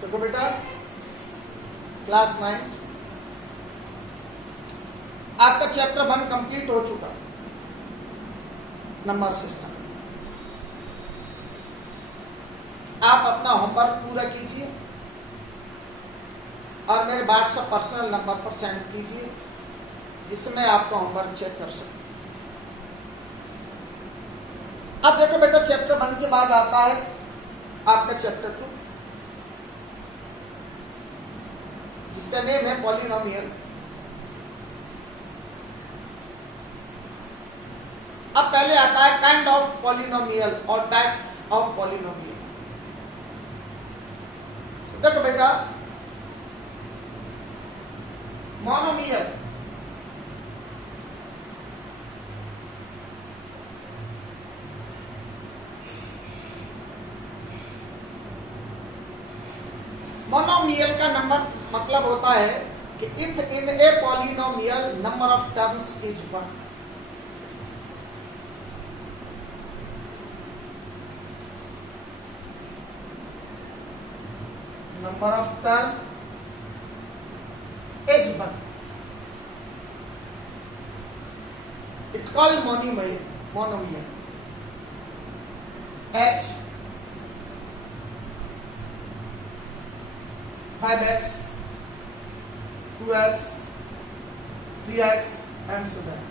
देखो बेटा क्लास 9 आपका चैप्टर 1 कंप्लीट हो चुका, नंबर सिस्टम। आप अपना होमवर्क पूरा कीजिए और मेरे व्हाट्सएप पर्सनल नंबर पर सेंड कीजिए, जिससे मैं आपका होमवर्क चेक कर सकूं। अब देखो बेटा, चैप्टर 1 के बाद आता है आपका चैप्टर 2, जिसका नेम है पॉलिनोमियल। अब पहले आता है काइंड ऑफ पॉलिनोमियल और टाइप्स ऑफ पॉलिनोमियल। देखो बेटा, मोनोमियल मोनोमियल का नंबर मतलब होता है कि if in a polynomial number of terms is 1। Number of term is 1, it called monomial. H 5x 2x 3x and so on.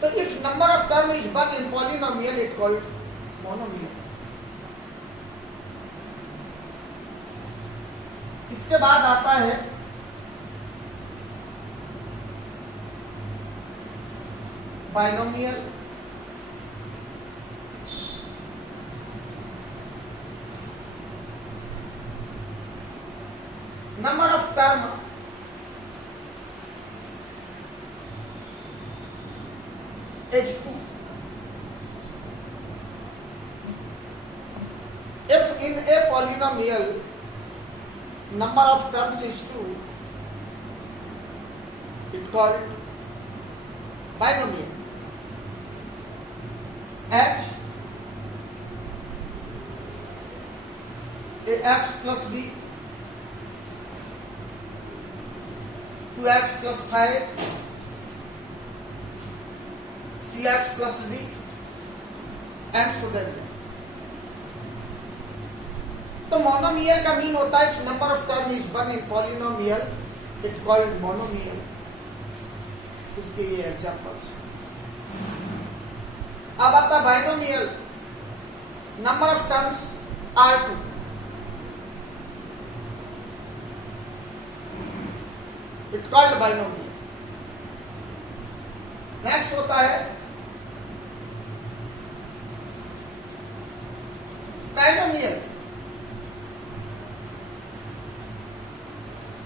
So if number of term is 1 in polynomial, it called monomial. इसके बाद आता है binomial. Number of term is 2। If in a polynomial number of terms is 2, it called binomial. H ax plus b 2x plus 5 cx plus d and so on. तो monomial का mean होता है number of term is 1 in polynomial, it called monomial. इसके ये examples. अब आता है binomial. Number of terms are 2। It called binomial. Next होता है ट्राइनोमियल।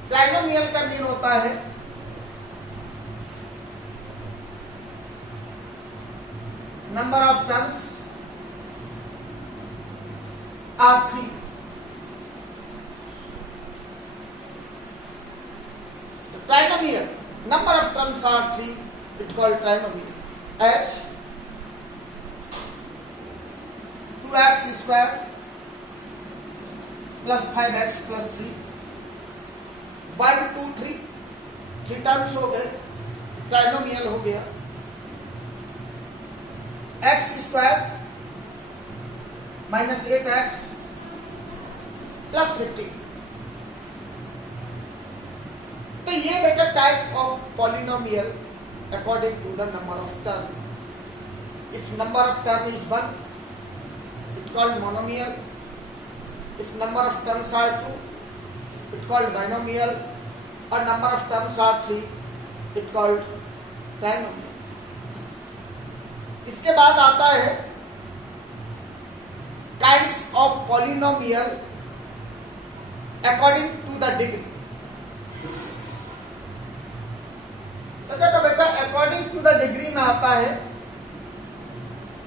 ट्राइनोमियल का मीन होता है number of terms are 3। Trinomial number of terms are 3, it called trinomial. H 2x square plus 5x plus 3 1 2 3 terms हो गए, trinomial हो गया। x square minus 8x plus 50। तो ये बेटा type of polynomial according to the number of term. If number of term is 1, it called monomial. If number of terms are 2, it called binomial, or number of terms are 3, it called trinomial. इसके बाद आता है kinds of polynomial according to the degree। तो देखो बेटा, according to the degree में आता है,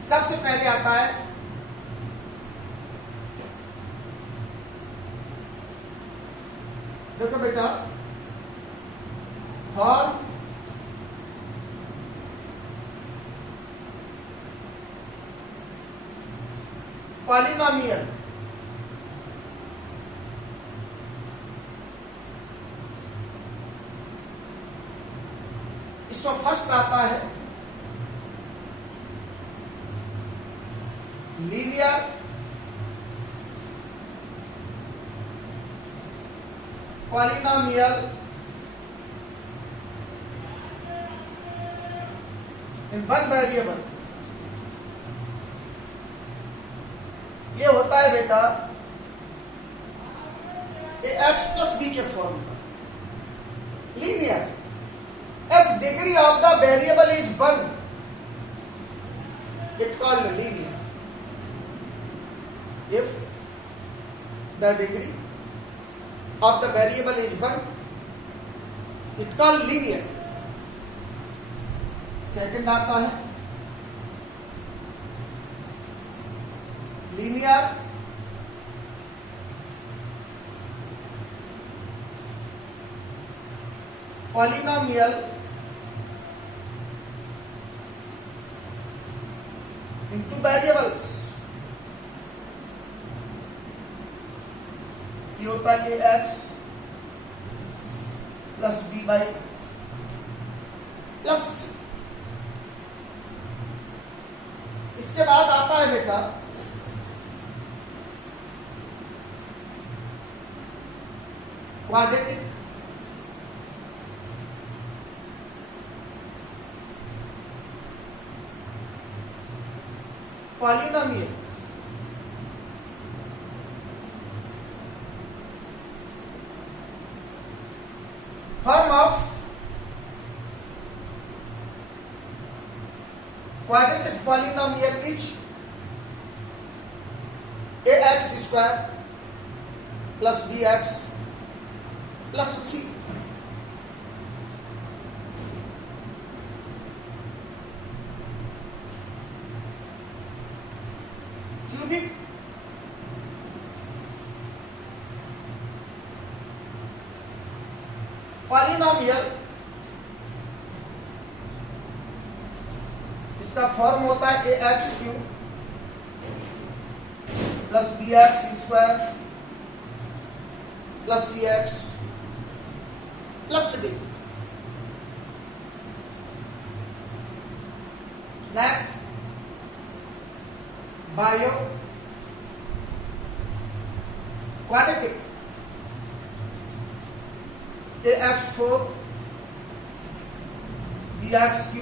सबसे पहले आता है देखो बेटा, फॉर पॉलिनोमियल इसमें फर्स्ट आता है linear polynomial in one variable. ये होता है बेटा ए एक्स प्लस बी के फॉर्म का linear. If degree of the variable is 1 it called linear. If the degree of the variable is 1, it called linear. Second आता है linear polynomial into variables। ये होता है x plus b by plus. इसके बाद आता है बेटा quadratic polynomial form of quadratic polynomial is ax square plus bx plus c। Cubic polynomial इसका फॉर्म होता है a x cube plus b x square plus c x plus d. Next biquadratic ax4 bx3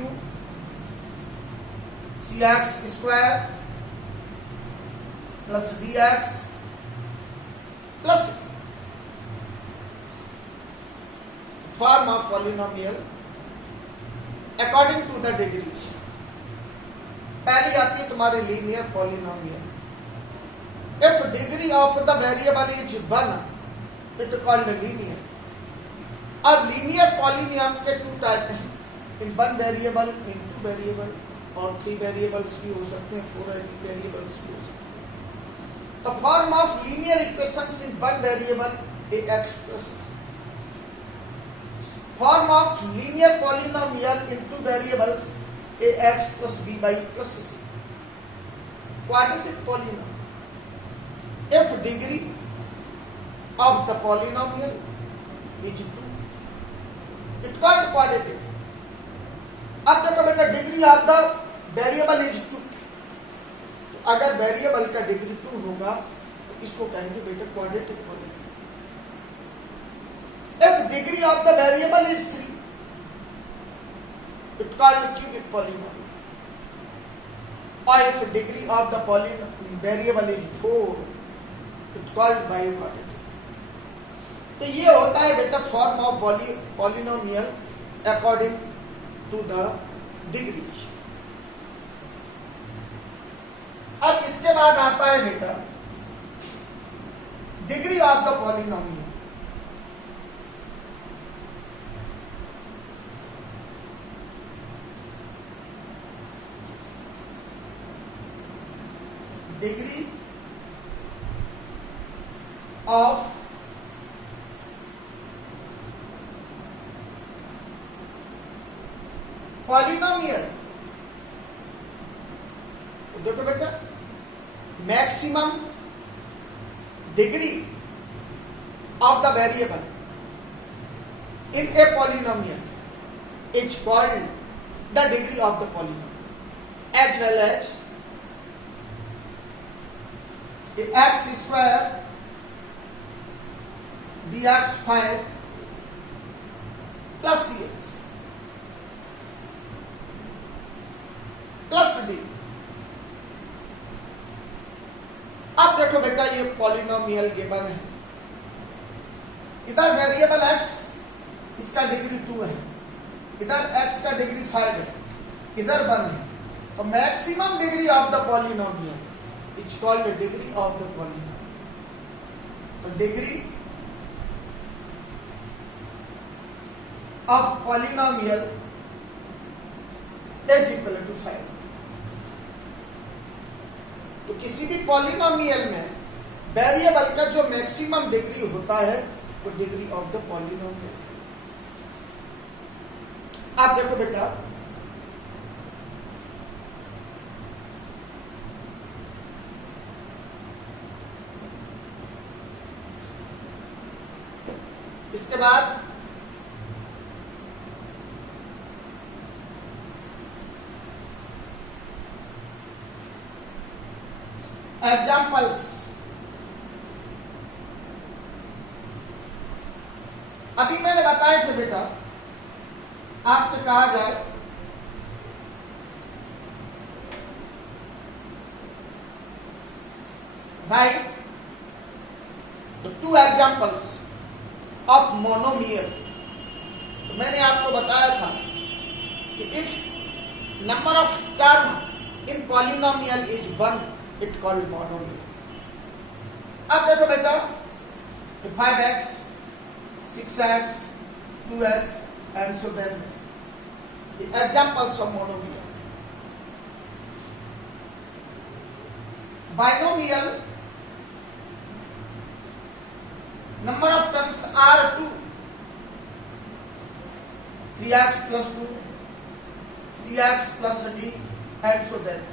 cx square plus dx plus form of polynomial according to the degrees। पहली आती है तुम्हारे linear polynomial. If degree of the variable is 1 it called linear. अब linear polynomial के 2 type हैं, इन 1 variable, इन 2 variable और 3 variables भी हो सकते हैं, 4 वेरिएबल्स भी हो सकते हैं। The form of linear equations in 1 variable ax plus form of linear polynomial in 2 variables ax plus b by plus c। Quadratic polynomial if degree of the polynomial is 2 it called quadratic. अब देखो बेटा degree of the variable is 2, अगर variable का degree 2 होगा तो इसको कहेंगे बेटा quadratic polynomial. If degree of the variable is 3 it called cubic polynomial. और if degree of the variable is 4 it called biquadratic. तो ये होता है बेटा form of polynomial according to the degrees. अब इसके बाद आता है बेटा degree of the polynomial. Degree of polynomial. देखो बेटा maximum degree of the variable in a polynomial is called the degree of the polynomial, as well as the x square dx 5 plus cx plus D. अब देखो बेटा ये polynomial given है, इधर variable x इसका degree 2 है, इधर x का डिग्री 5 है, इधर 1 है, तो maximum degree of the polynomial is called degree of the polynomial. तो degree of polynomial is equal to 5। तो किसी भी पॉलिनोमियल में वेरिएबल का जो मैक्सिमम डिग्री होता है वो डिग्री ऑफ द पॉलिनोमियल। आप देखो बेटा इसके बाद एग्जाम्पल्स। अभी मैंने बताए थे बेटा, आपसे कहा जाए right the 2 examples of monomial. तो मैंने आपको बताया था कि if number of term in polynomial is 1 it called monomial। अब देखो बेटा 5x 6x 2x and so then the examples of monomial। binomial number of terms are 2, 3x plus 2 cx plus d and so then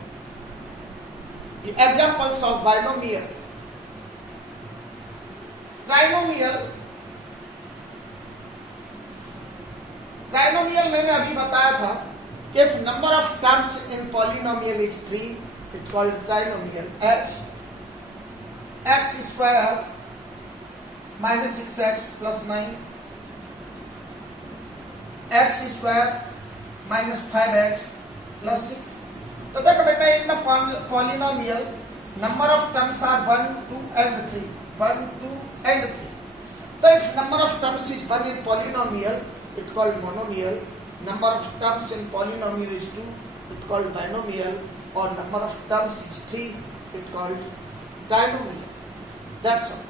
the examples of binomial। Trinomial, trinomial मैंने अभी बताया था कि if number of terms in polynomial is 3 it called trinomial। x square minus 6x plus 9 x square minus 5x plus 6। तो देखो बेटा in the polynomial number of terms are 1 2 and 3 1 2 and 3। तो if number of terms is 1 in polynomial it called monomial, number of terms in polynomial is 2 it called binomial, और number of terms is 3 it called trinomial. That's all.